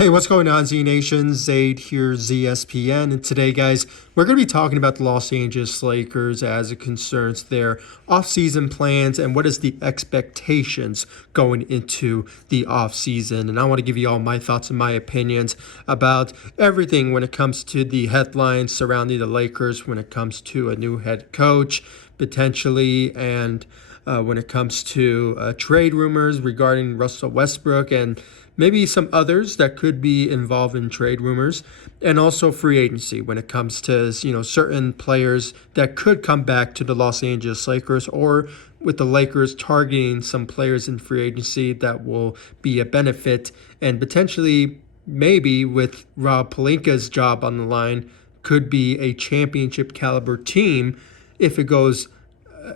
Hey, what's going on, Z Nation? Zaid here, ZSPN. And today, guys, we're going to be talking about the Los Angeles Lakers as it concerns their offseason plans and what is the expectations going into the offseason. And I want to give you all my thoughts and my opinions about everything when it comes to the headlines surrounding the Lakers, when it comes to a new head coach, potentially, and when it comes to trade rumors regarding Russell Westbrook and maybe some others that could be involved in trade rumors, and also free agency when it comes to certain players that could come back to the Los Angeles Lakers, or with the Lakers targeting some players in free agency that will be a benefit, and potentially maybe with Rob Pelinka's job on the line could be a championship caliber team if it goes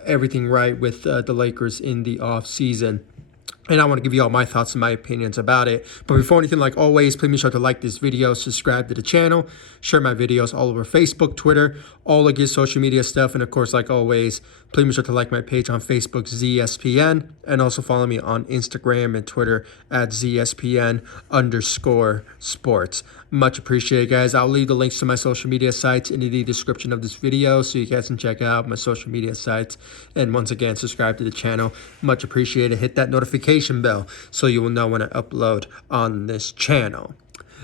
everything right with the Lakers in the off season. And I want to give you all my thoughts and my opinions about it. But before anything, like always, please make sure to like this video, subscribe to the channel, share my videos all over Facebook, Twitter, all the good social media stuff. And of course, like always, please make sure to like my page on Facebook, ZSPN, and also follow me on Instagram and Twitter at ZSPN_sports. Much appreciated, guys. I'll leave the links to my social media sites in the description of this video so you guys can check out my social media sites. And once again, subscribe to the channel. Much appreciated. Hit that notification bell so you will know when I upload on this channel.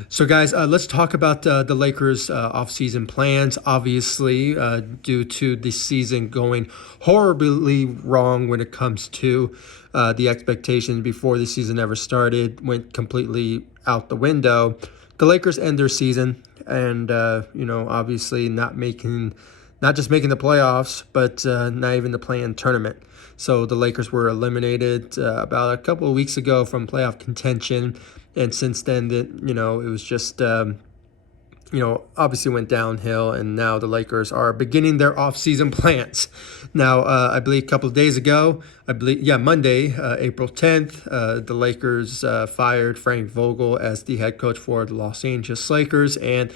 So guys, let's talk about the Lakers offseason plans. Obviously, due to the season going horribly wrong when it comes to the expectations before the season ever started, went completely out the window. The Lakers end their season and, obviously not just making the playoffs, but not even the play-in tournament. So the Lakers were eliminated about a couple of weeks ago from playoff contention. And since then, it was just, obviously went downhill. And now the Lakers are beginning their offseason plans. Now, I believe a couple of days ago, Monday, April 10th, the Lakers fired Frank Vogel as the head coach for the Los Angeles Lakers. And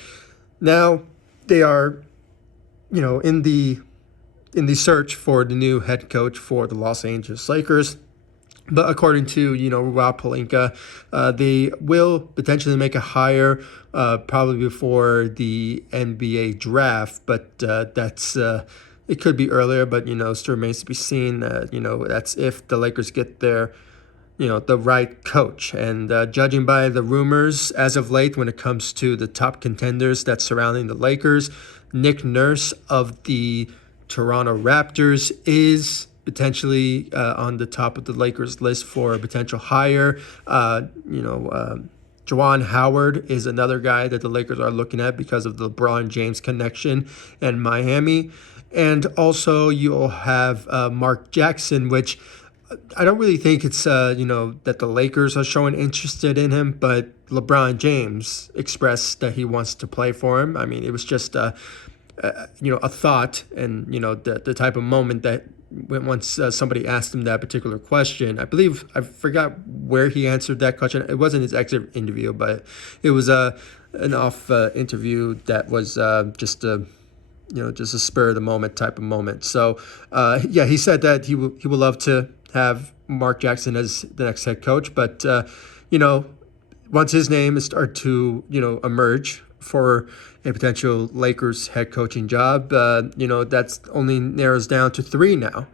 now they are, in the search for the new head coach for the Los Angeles Lakers. But according to, Rob Pelinka, they will potentially make a hire probably before the NBA draft. But that's it could be earlier, but, still remains to be seen. That's if the Lakers get their, the right coach. And judging by the rumors as of late when it comes to the top contenders that's surrounding the Lakers, Nick Nurse of the Toronto Raptors is potentially on the top of the Lakers list for a potential hire. Juwan Howard is another guy that the Lakers are looking at because of the LeBron James connection in Miami. And also you'll have Mark Jackson, which I don't really think it's, that the Lakers are showing interested in him, but LeBron James expressed that he wants to play for him. I mean, it was just a thought and, the type of moment that once somebody asked him that particular question, I believe, I forgot where he answered that question. It wasn't his exit interview, but it was an off interview that was just a spur of the moment type of moment. So, he said that he would love to have Mark Jackson as the next head coach, but, once his name is started to, emerge for a potential Lakers head coaching job, that's only narrows down to 3 now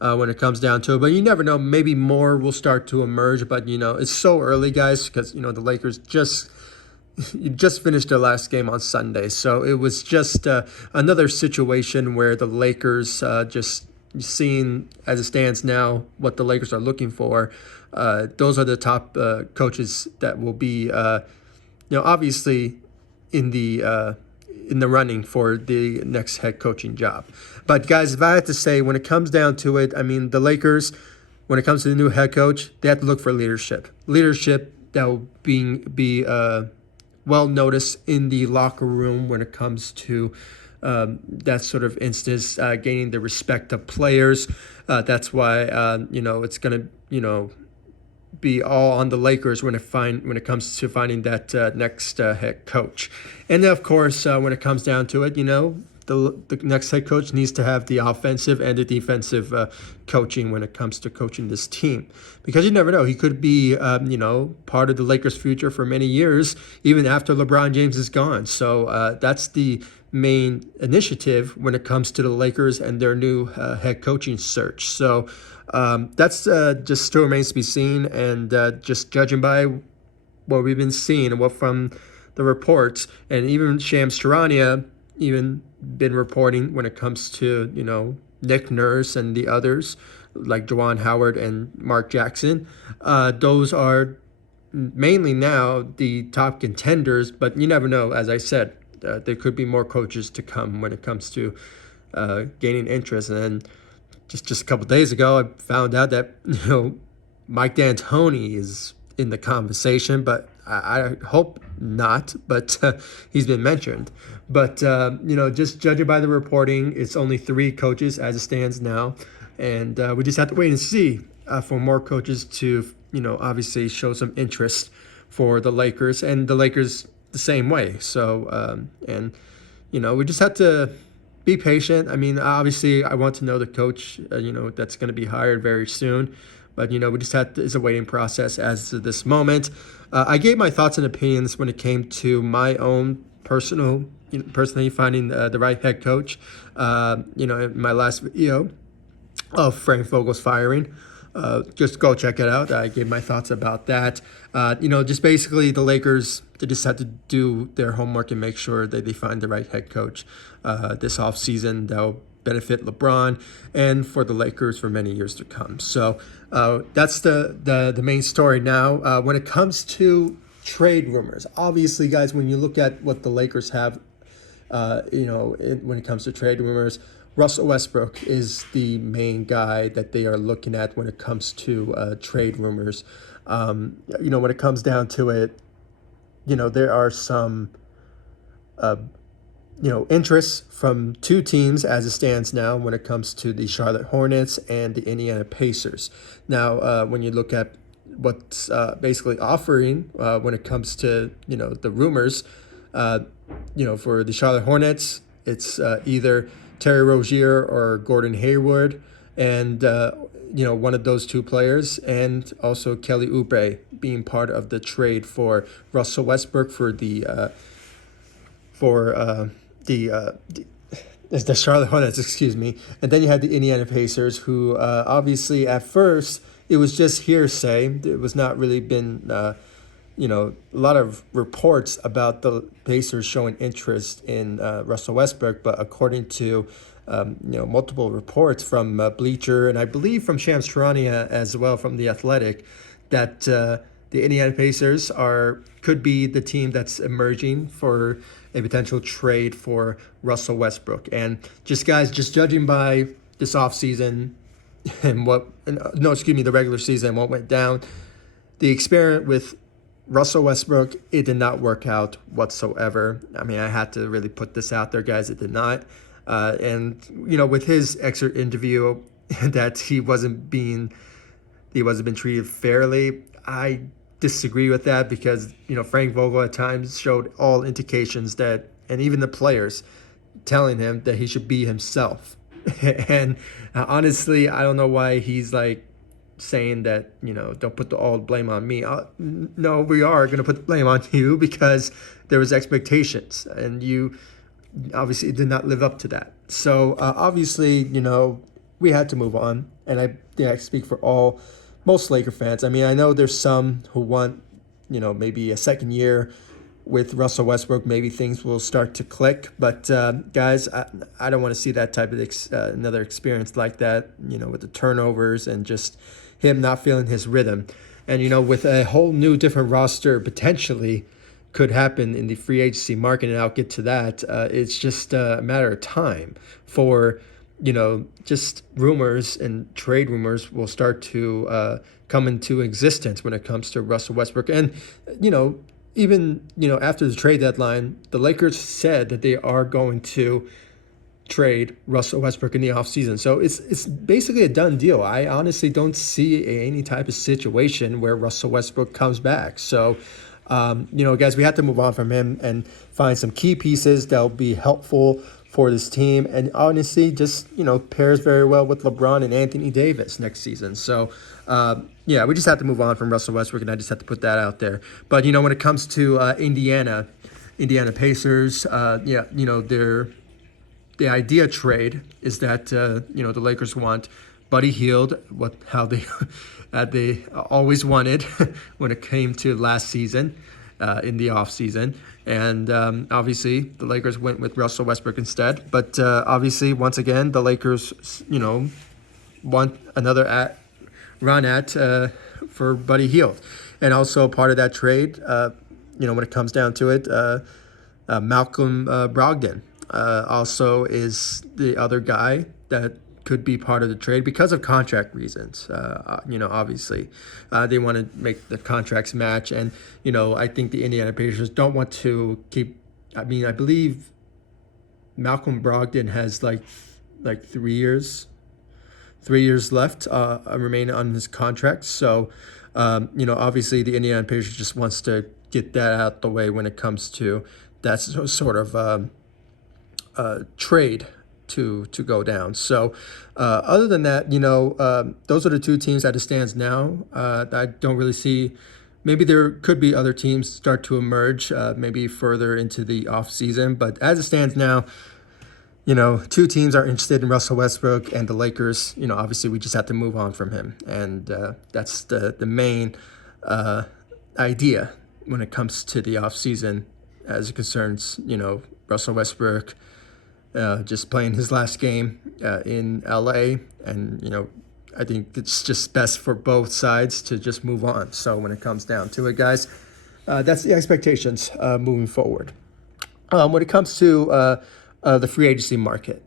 when it comes down to it. But you never know, maybe more will start to emerge. But, it's so early, guys, because, the Lakers just finished their last game on Sunday. So it was just another situation where the Lakers just seeing as it stands now what the Lakers are looking for. Those are the top coaches that will be, obviously in the running for the next head coaching job. But guys, if I had to say, when it comes down to it, I mean, the Lakers, when it comes to the new head coach, they have to look for leadership that will be well noticed in the locker room when it comes to that sort of instance, gaining the respect of players. That's why it's going to be all on the Lakers when it comes to finding that next head coach. And then, of course, when it comes down to it, the next head coach needs to have the offensive and the defensive coaching when it comes to coaching this team, because you never know. He could be, part of the Lakers' future for many years, even after LeBron James is gone. So that's the main initiative when it comes to the Lakers and their new head coaching search. So that's just still remains to be seen, and just judging by what we've been seeing and what from the reports, and even Shams Charania even been reporting when it comes to, Nick Nurse and the others like Juwan Howard and Mark Jackson. Those are mainly now the top contenders, but you never know. As I said, there could be more coaches to come when it comes to gaining interest. And then just a couple days ago, I found out that Mike D'Antoni is in the conversation, but I hope not, but he's been mentioned. But, just judging by the reporting, it's only 3 coaches as it stands now. And we just have to wait and see for more coaches to, obviously show some interest for the Lakers, and the Lakers the same way. So, we just have to be patient. I mean, obviously, I want to know the coach, that's going to be hired very soon. But, we just it's a waiting process as to this moment. I gave my thoughts and opinions when it came to my own personally finding the right head coach, in my last video of Frank Vogel's firing. Just go check it out. I gave my thoughts about that. Just basically the Lakers, they just have to do their homework and make sure that they find the right head coach this offseason. That'll benefit LeBron and for the Lakers for many years to come. So that's the main story now. When it comes to trade rumors, obviously, guys, when you look at what the Lakers have, when it comes to trade rumors, Russell Westbrook is the main guy that they are looking at when it comes to trade rumors. When it comes down to it, there are some interests from 2 teams as it stands now when it comes to the Charlotte Hornets and the Indiana Pacers. Now, when you look at what's basically offering when it comes to, the rumors, for the Charlotte Hornets, it's either Terry Rozier or Gordon Hayward, and, one of those 2 players, and also Kelly Oubre being part of the trade for Russell Westbrook for the Charlotte Hornets, excuse me. And then you had the Indiana Pacers, who obviously at first it was just hearsay. It was not really been, a lot of reports about the Pacers showing interest in Russell Westbrook. But according to, multiple reports from Bleacher, and I believe from Shams Charania as well from The Athletic, that the Indiana Pacers could be the team that's emerging for a potential trade for Russell Westbrook. And just judging by this offseason and the regular season and what went down, the experiment with Russell Westbrook, it did not work out whatsoever. I mean, I had to really put this out there, guys. It did not. With his excerpt interview that he wasn't being treated fairly, I disagree with that, because Frank Vogel at times showed all indications that, and even the players telling him that he should be himself. And honestly, I don't know why he's saying that don't put all the blame on me. No, we are going to put the blame on you, because there was expectations and you obviously did not live up to that. So obviously, we had to move on, and I speak for most Laker fans. I mean, I know there's some who want, maybe a second year with Russell Westbrook. Maybe things will start to click. But, guys, I don't want to see that type of another experience like that, with the turnovers and just him not feeling his rhythm. And, with a whole new different roster potentially could happen in the free agency market, and I'll get to that. It's just a matter of time for just rumors and trade rumors will start to come into existence when it comes to Russell Westbrook. And, even, after the trade deadline, the Lakers said that they are going to trade Russell Westbrook in the offseason. So it's basically a done deal. I honestly don't see any type of situation where Russell Westbrook comes back. So, guys, we have to move on from him and find some key pieces that will be helpful for this team, and honestly, just pairs very well with LeBron and Anthony Davis next season. So, yeah, we just have to move on from Russell Westbrook, and I just have to put that out there. But when it comes to Indiana Pacers, the idea trade is that the Lakers want Buddy Hield, how they always wanted when it came to last season, in the offseason. And obviously, the Lakers went with Russell Westbrook instead. But obviously, once again, the Lakers, want another run for Buddy Hield. And also part of that trade, when it comes down to it, Malcolm Brogdon also is the other guy that could be part of the trade because of contract reasons. Obviously, they want to make the contracts match, and I think the Indiana Pacers don't want to keep. I believe Malcolm Brogdon has like 3 years, left remaining on his contract. So, obviously the Indiana Pacers just wants to get that out the way when it comes to that sort of trade to go down. So other than that, those are the two teams as it stands now. I don't really see, maybe there could be other teams start to emerge maybe further into the off season, but as it stands now, two teams are interested in Russell Westbrook, and the Lakers, obviously we just have to move on from him. And that's the main idea when it comes to the off season as it concerns, Russell Westbrook, just playing his last game in LA, and I think it's just best for both sides to just move on. So when it comes down to it, guys, that's the expectations moving forward. When it comes to the free agency market,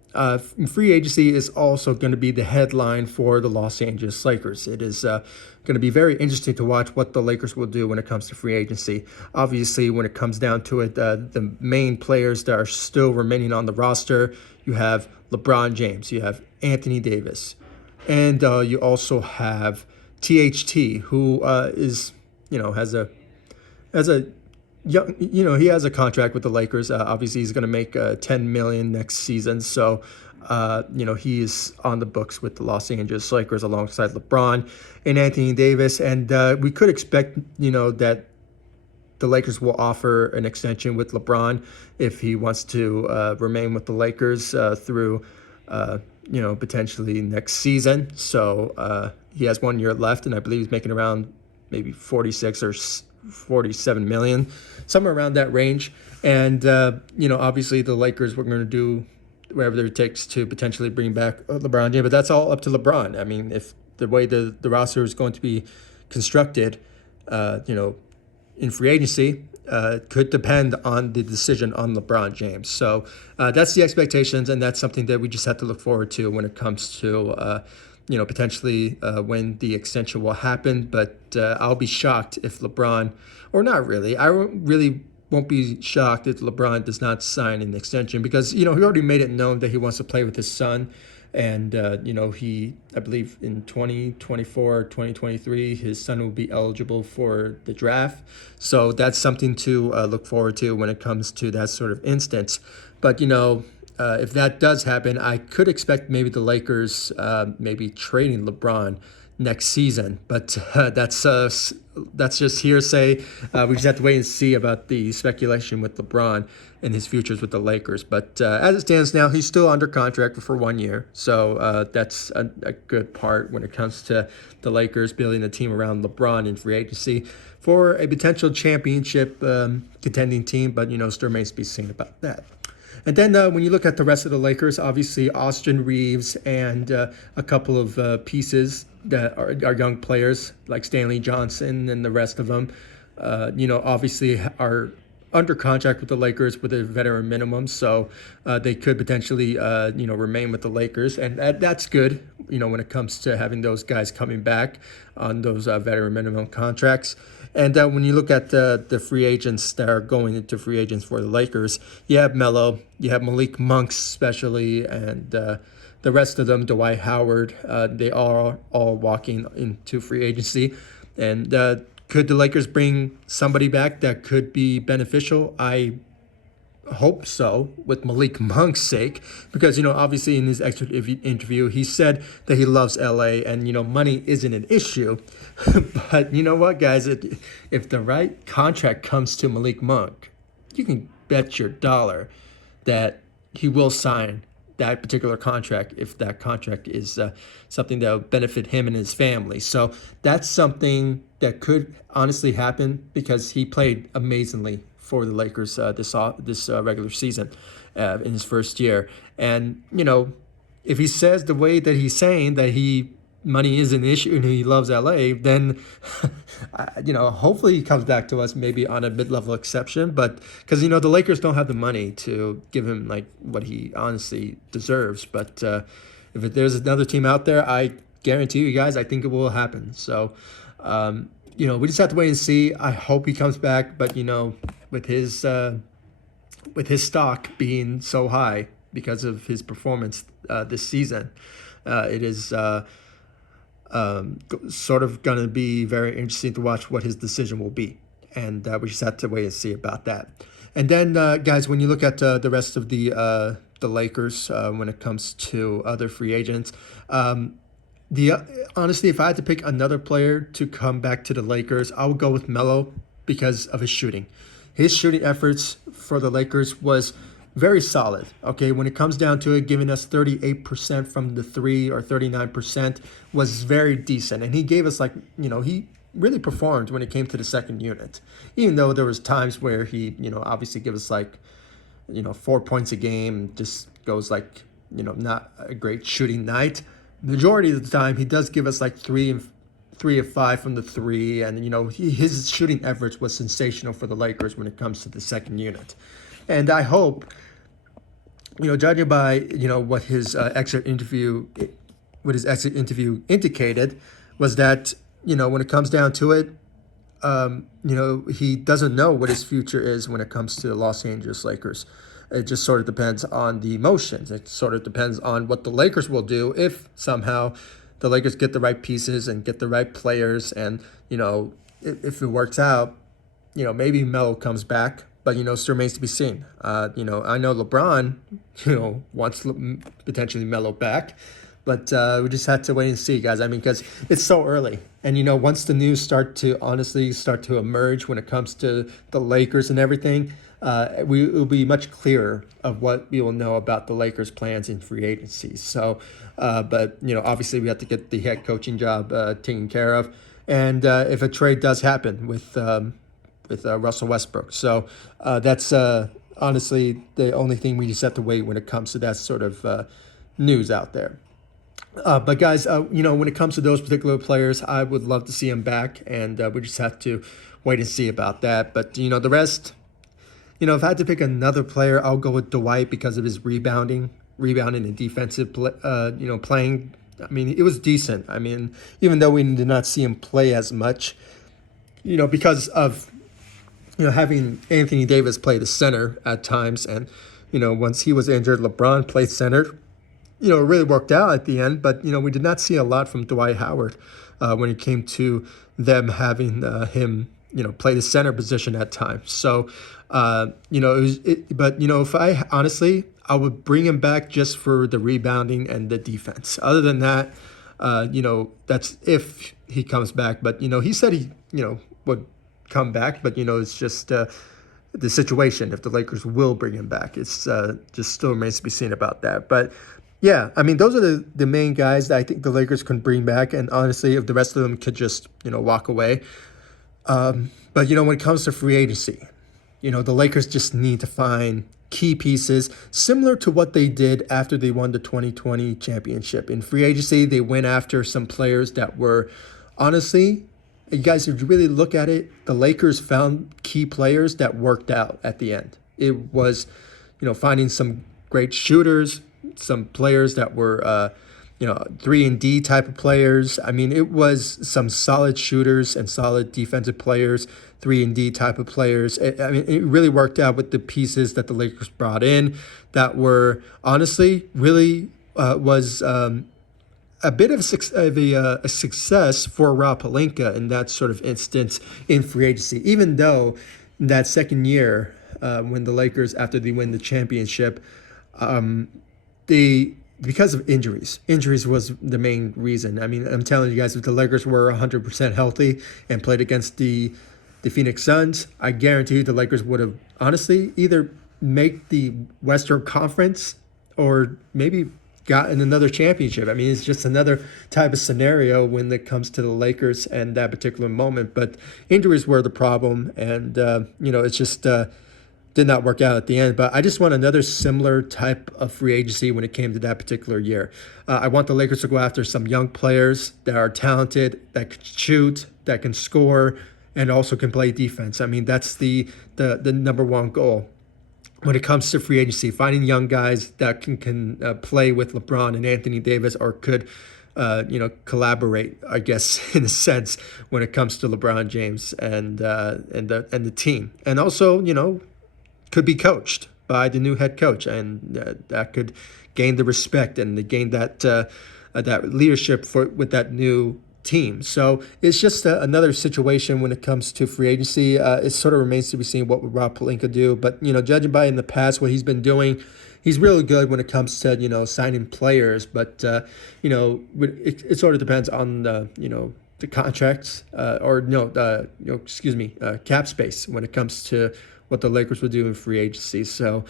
free agency is also going to be the headline for the Los Angeles Lakers. It is going to be very interesting to watch what the Lakers will do when it comes to free agency. Obviously, when it comes down to it, the main players that are still remaining on the roster, you have LeBron James, you have Anthony Davis, and you also have THT, who has a young, he has a contract with the Lakers. Obviously, he's going to make $10 million next season. So, he is on the books with the Los Angeles Lakers alongside LeBron and Anthony Davis. And we could expect, that the Lakers will offer an extension with LeBron if he wants to remain with the Lakers through, potentially next season. So he has 1 year left, and I believe he's making around maybe 46 or 47 million, somewhere around that range. And obviously the Lakers were going to do whatever it takes to potentially bring back LeBron James, but that's all up to LeBron. I mean, if the way the roster is going to be constructed, in free agency, could depend on the decision on LeBron James. So that's the expectations, and that's something that we just have to look forward to when it comes to potentially when the extension will happen. But I'll be shocked if LeBron, or not really, I really won't be shocked if LeBron does not sign an extension, because, he already made it known that he wants to play with his son. And, I believe in 2024, 2023, his son will be eligible for the draft. So that's something to look forward to when it comes to that sort of instance. But, if that does happen, I could expect maybe the Lakers maybe trading LeBron next season. But that's just hearsay. We just have to wait and see about the speculation with LeBron and his futures with the Lakers. But as it stands now, he's still under contract for 1 year. So that's a good part when it comes to the Lakers building a team around LeBron in free agency for a potential championship contending team. But, still remains to be seen about that. And then when you look at the rest of the Lakers, obviously Austin Reeves and a couple of pieces that are young players like Stanley Johnson and the rest of them, obviously are under contract with the Lakers with a veteran minimum. So they could potentially, remain with the Lakers. And that's good, when it comes to having those guys coming back on those veteran minimum contracts. And when you look at the free agents that are going into free agents for the Lakers, you have Melo, you have Malik Monk especially, and the rest of them, Dwight Howard, they are all walking into free agency. And could the Lakers bring somebody back that could be beneficial? I hope so, with Malik Monk's sake, because, obviously in his exit interview, he said that he loves LA and, money isn't an issue. But you know what, guys? If the right contract comes to Malik Monk, you can bet your dollar that he will sign that particular contract if that contract is something that will benefit him and his family. So that's something that could honestly happen because he played amazingly for the Lakers this regular season in his first year. And, if he says the way that he's saying that money is an issue and he loves LA, then, hopefully he comes back to us maybe on a mid-level exception. But because, the Lakers don't have the money to give him like what he honestly deserves. But if there's another team out there, I guarantee you guys, I think it will happen. So, we just have to wait and see. I hope he comes back. But, with his stock being so high because of his performance this season, it is sort of going to be very interesting to watch what his decision will be. And we just have to wait and see about that. And then, guys, when you look at the rest of the Lakers when it comes to other free agents, honestly, if I had to pick another player to come back to the Lakers, I would go with Melo because of his shooting. His shooting efforts for the Lakers was very solid. Okay, when it comes down to it, giving us 38% from the three or 39% was very decent. And he gave us he really performed when it came to the second unit. Even though there was times where he, obviously give us 4 points a game, just goes not a great shooting night. Majority of the time, he does give us 3 of 5 from the three, and his shooting efforts was sensational for the Lakers when it comes to the second unit. And I hope, judging by what his exit interview indicated, was that when it comes down to it, he doesn't know what his future is when it comes to the Los Angeles Lakers. It just sort of depends on the emotions. It sort of depends on what the Lakers will do if somehow the Lakers get the right pieces and get the right players. And, if it works out, maybe Melo comes back, but, still remains to be seen. I know LeBron, wants potentially Melo back, but we just had to wait and see, guys. I mean, because it's so early. And, once the news start to emerge when it comes to the Lakers and everything, it will be much clearer of what we will know about the Lakers' plans in free agency. So, but, obviously we have to get the head coaching job taken care of. And if a trade does happen with Russell Westbrook. So that's honestly the only thing we just have to wait when it comes to that sort of news out there. But guys, when it comes to those particular players, I would love to see them back, and we just have to wait and see about that. But, the rest, if I had to pick another player, I'll go with Dwight because of his rebounding and defensive, playing. I mean, it was decent. I mean, even though we did not see him play as much, because of, having Anthony Davis play the center at times. And, once he was injured, LeBron played center. It really worked out at the end. But, we did not see a lot from Dwight Howard when it came to them having him, play the center position at times. So, but, if I would bring him back just for the rebounding and the defense. Other than that, that's if he comes back. But, he said he, would come back. But, it's just the situation if the Lakers will bring him back. It's just still remains to be seen about that. But, yeah, I mean, those are the main guys that I think the Lakers can bring back. And honestly, if the rest of them could just, walk away. But, when it comes to free agency, the Lakers just need to find key pieces similar to what they did after they won the 2020 championship. In free agency, they went after some players that were, honestly, you guys, if you really look at it, the Lakers found key players that worked out at the end. It was, finding some great shooters, some players that were, 3-and-D type of players. I mean, it was some solid shooters and solid defensive players, 3-and-D type of players. It really worked out with the pieces that the Lakers brought in that were honestly really was a bit of a success for Rob Pelinka in that sort of instance in free agency. Even though in that second year, when the Lakers, after they win the championship, they because of injuries. Injuries was the main reason. I mean, I'm telling you guys, if the Lakers were 100% healthy and played against the Phoenix Suns, I guarantee you the Lakers would have honestly either make the Western Conference or maybe gotten another championship. I mean, it's just another type of scenario when it comes to the Lakers and that particular moment. But injuries were the problem, and it's just did not work out at the end. But I just want another similar type of free agency when it came to that particular year. I want the Lakers to go after some young players that are talented, that can shoot, that can score, and also can play defense. I mean, that's the number one goal when it comes to free agency, finding young guys that can play with LeBron and Anthony Davis, or could collaborate, I guess, in a sense, when it comes to LeBron James and the team. And also, could be coached by the new head coach, and that could gain the respect and gain that leadership with that new team. So it's just another situation when it comes to free agency. It sort of remains to be seen what would Rob Pelinka do. But, judging by in the past what he's been doing, he's really good when it comes to, signing players. But, it sort of depends on the contracts cap space when it comes to what the Lakers would do in free agency. So,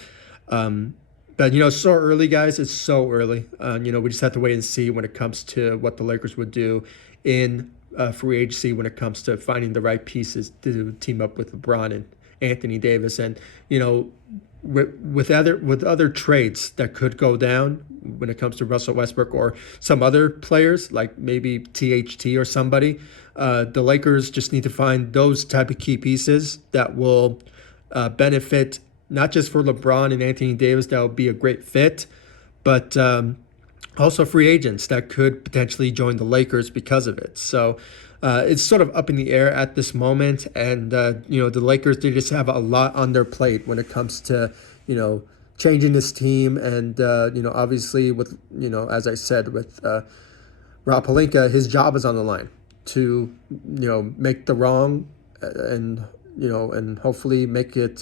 but, it's so early, guys. It's so early. We just have to wait and see when it comes to what the Lakers would do in free agency when it comes to finding the right pieces to team up with LeBron and Anthony Davis. And, with other trades that could go down when it comes to Russell Westbrook or some other players, like maybe THT or somebody, the Lakers just need to find those type of key pieces that will benefit not just for LeBron and Anthony Davis, that would be a great fit, but also free agents that could potentially join the Lakers because of it. So it's sort of up in the air at this moment. And, the Lakers, they just have a lot on their plate when it comes to, changing this team. And, obviously with, as I said, with Rob Pelinka, his job is on the line to, make the wrong and hopefully make it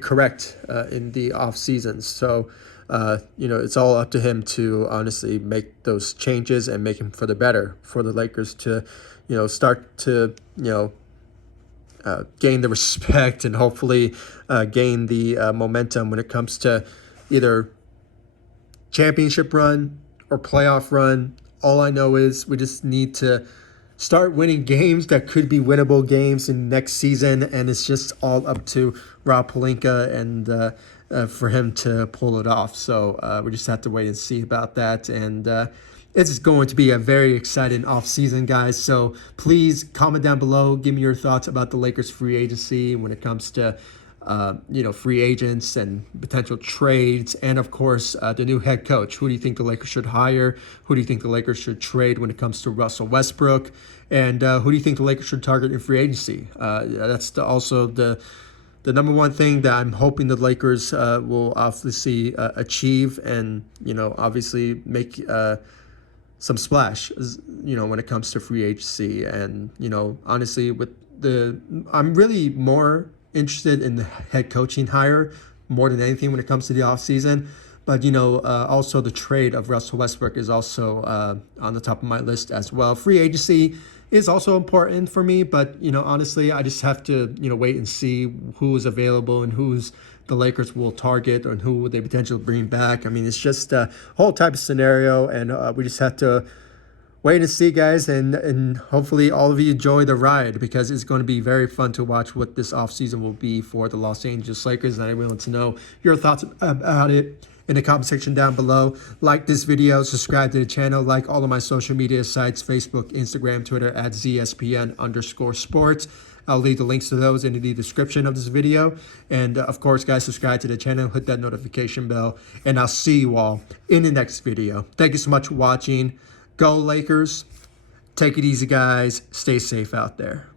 correct in the off seasons. So, it's all up to him to honestly make those changes and make them for the better for the Lakers to, start to, gain the respect and hopefully gain the momentum when it comes to either championship run or playoff run. All I know is we just need to start winning games that could be winnable games in next season, and it's just all up to Rob Pelinka and for him to pull it off. So we just have to wait and see about that. And it's going to be a very exciting offseason, guys. So please comment down below. Give me your thoughts about the Lakers free agency when it comes to free agents and potential trades, and of course the new head coach. Who do you think the Lakers should hire? Who do you think the Lakers should trade when it comes to Russell Westbrook? And who do you think the Lakers should target in free agency? That's also the number one thing that I'm hoping the Lakers will obviously achieve, and obviously make some splash, when it comes to free agency. And honestly, I'm really more interested in the head coaching hire more than anything when it comes to the offseason. But, also the trade of Russell Westbrook is also on the top of my list as well. Free agency is also important for me, but, honestly, I just have to, wait and see who is available and who's the Lakers will target and who would they potentially bring back. I mean, it's just a whole type of scenario, and we just have to wait and see, guys, and hopefully all of you enjoy the ride, because it's going to be very fun to watch what this offseason will be for the Los Angeles Lakers. And I want to know your thoughts about it in the comment section down below. Like this video, subscribe to the channel, like all of my social media sites, Facebook, Instagram, Twitter at ZSPN_sports. I'll leave the links to those in the description of this video. And of course, guys, subscribe to the channel, hit that notification bell, and I'll see you all in the next video. Thank you so much for watching. Go Lakers. Take it easy, guys. Stay safe out there.